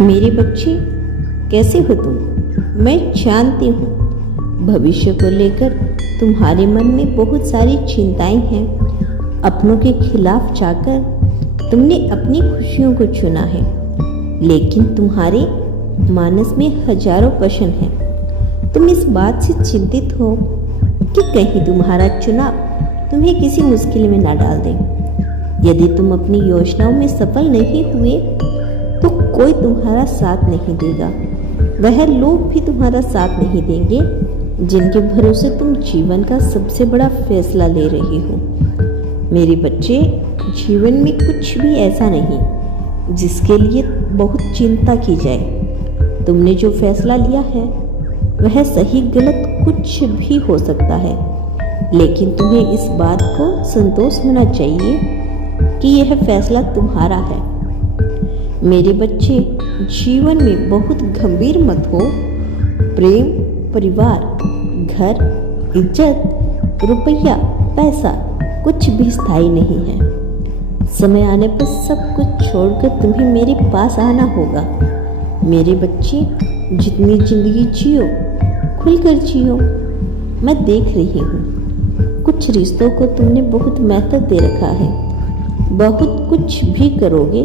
मेरे बच्चे, कैसे हो तुम? मैं जानती हूँ भविष्य को लेकर तुम्हारे मन में बहुत सारी चिंताएं हैं। अपनों के खिलाफ जाकर तुमने अपनी खुशियों को चुना है, लेकिन तुम्हारे मानस में हजारों प्रश्न हैं। तुम इस बात से चिंतित हो कि कहीं तुम्हारा चुनाव तुम्हें किसी मुश्किल में ना डाल दे। यदि तुम अपनी योजनाओं में सफल नहीं हुए तो कोई तुम्हारा साथ नहीं देगा। वह लोग भी तुम्हारा साथ नहीं देंगे जिनके भरोसे तुम जीवन का सबसे बड़ा फैसला ले रहे हो। मेरे बच्चे, जीवन में कुछ भी ऐसा नहीं जिसके लिए बहुत चिंता की जाए। तुमने जो फैसला लिया है वह सही गलत कुछ भी हो सकता है, लेकिन तुम्हें इस बात को संतोष होना चाहिए कि यह फैसला तुम्हारा है। मेरे बच्चे, जीवन में बहुत गंभीर मत हो। प्रेम, परिवार, घर, इज्जत, रुपया, पैसा कुछ भी स्थायी नहीं है। समय आने पर सब कुछ छोड़कर तुम्हें मेरे पास आना होगा। मेरे बच्चे, जितनी जिंदगी जियो खुलकर जियो। मैं देख रही हूँ कुछ रिश्तों को तुमने बहुत महत्व दे रखा है। बहुत कुछ भी करोगे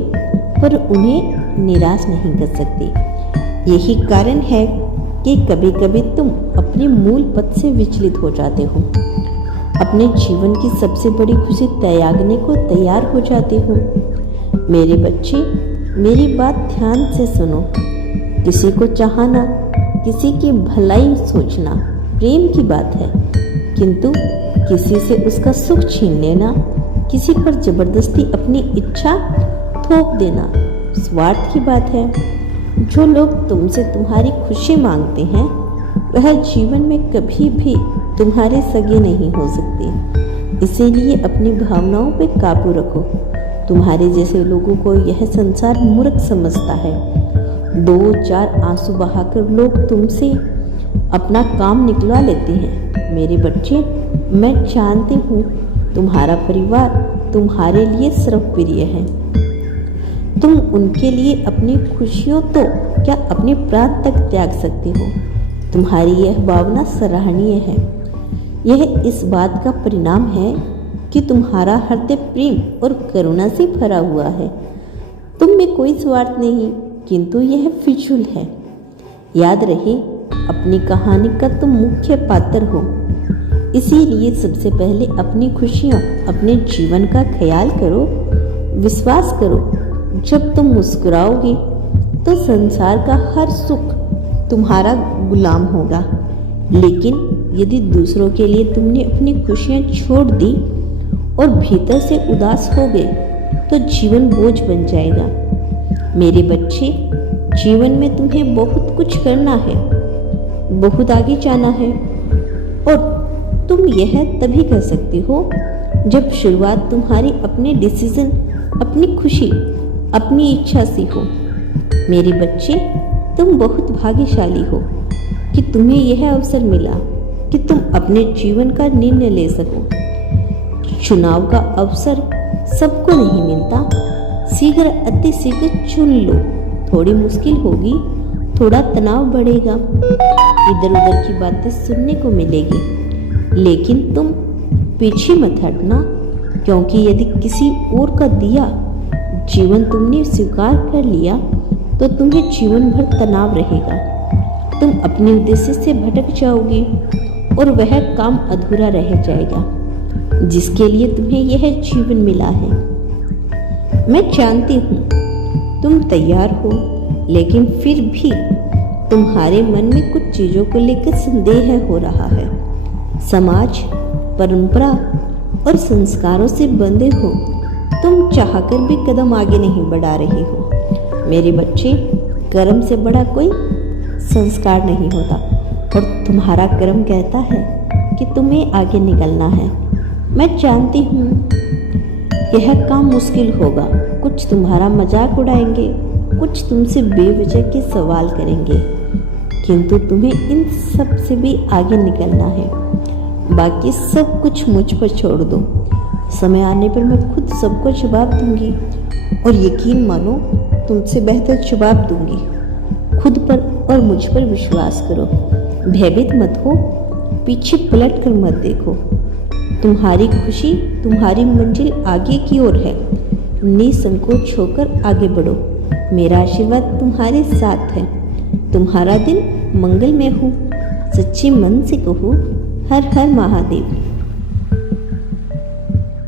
पर उन्हें निराश नहीं कर सकते। यही कारण है कि कभी कभी तुम अपने मूल पथ से विचलित हो जाते हो। अपने जीवन की सबसे बड़ी खुशी त्यागने को तैयार हो जाते हो। मेरे बच्चे, मेरी बात ध्यान से सुनो। किसी को चाहना, किसी की भलाई सोचना प्रेम की बात है, किंतु किसी से उसका सुख छीन लेना, किसी पर जबरदस्ती अपनी इच्छा थोप देना स्वार्थ की बात है। जो लोग तुमसे तुम्हारी खुशी मांगते हैं वह जीवन में कभी भी तुम्हारे सगे नहीं हो सकते। इसीलिए अपनी भावनाओं पर काबू रखो। तुम्हारे जैसे लोगों को यह संसार मूर्ख समझता है। 2-4 आंसू बहाकर लोग तुमसे अपना काम निकलवा लेते हैं। मेरे बच्चे, मैं जानती हूँ तुम्हारा परिवार तुम्हारे लिए सर्वप्रिय है। तुम उनके लिए अपनी खुशियों तो क्या अपने प्राण तक त्याग सकते हो। तुम्हारी यह भावना सराहनीय है। यह इस बात का परिणाम है कि तुम्हारा हृदय प्रेम और करुणा से भरा हुआ है। तुम में कोई स्वार्थ नहीं, किंतु यह फिजूल है। याद रहे, अपनी कहानी का तुम मुख्य पात्र हो। इसीलिए सबसे पहले अपनी खुशियाँ, अपने जीवन का ख्याल करो। विश्वास करो, जब तुम मुस्कुराओगे तो संसार का हर सुख तुम्हारा गुलाम होगा। लेकिन यदि दूसरों के लिए तुमने अपनी खुशियाँ छोड़ दी और भीतर से उदास हो गए तो जीवन बोझ बन जाएगा। मेरे बच्चे, जीवन में तुम्हें बहुत कुछ करना है, बहुत आगे जाना है, और तुम यह तभी कर सकते हो जब शुरुआत तुम्हारी अपने डिसीजन, अपनी खुशी, अपनी इच्छा से हो। मेरे बच्चे, तुम बहुत भाग्यशाली हो कि तुम्हें यह अवसर मिला कि तुम अपने जीवन का निर्णय ले सको। चुनाव का अवसर सबको नहीं मिलता। शीघ्र, अति शीघ्र चुन लो। थोड़ी मुश्किल होगी, थोड़ा तनाव बढ़ेगा, इधर उधर की बातें सुनने को मिलेगी, लेकिन तुम पीछे मत हटना, क्योंकि यदि किसी और का दिया जीवन तुमने स्वीकार कर लिया तो तुम्हें जीवन भर तनाव रहेगा। तुम अपने उद्देश्य से भटक जाओगे और वह काम अधूरा रह जाएगा जिसके लिए तुम्हें यह जीवन मिला है। मैं जानती हूँ तुम तैयार हो, लेकिन फिर भी तुम्हारे मन में कुछ चीज़ों को लेकर संदेह हो रहा है। समाज, परंपरा और संस्कारों से बंधे हो तुम चाहकर भी कदम आगे नहीं बढ़ा रही हो। मेरे बच्चे, कर्म से बड़ा कोई संस्कार नहीं होता, और तुम्हारा कर्म कहता है कि तुम्हें आगे निकलना है। मैं जानती हूँ यह काम मुश्किल होगा। कुछ तुम्हारा मजाक उड़ाएंगे, कुछ तुमसे बेवजह के सवाल करेंगे, किंतु तुम्हें इन सब से भी आगे निकलना है। बाकी सब कुछ मुझ पर छोड़ दो। समय आने पर मैं खुद सबको जवाब दूंगी और यकीन मानो तुमसे बेहतर जवाब दूंगी। खुद पर और मुझ पर विश्वास करो, भयभीत मत हो, पीछे पलट कर मत देखो। तुम्हारी खुशी, तुम्हारी मंजिल आगे की ओर है। निसंकोच होकर आगे बढ़ो, मेरा आशीर्वाद तुम्हारे साथ है। तुम्हारा दिन मंगलमय हो। सच्चे मन से कहो, हर हर महादेव।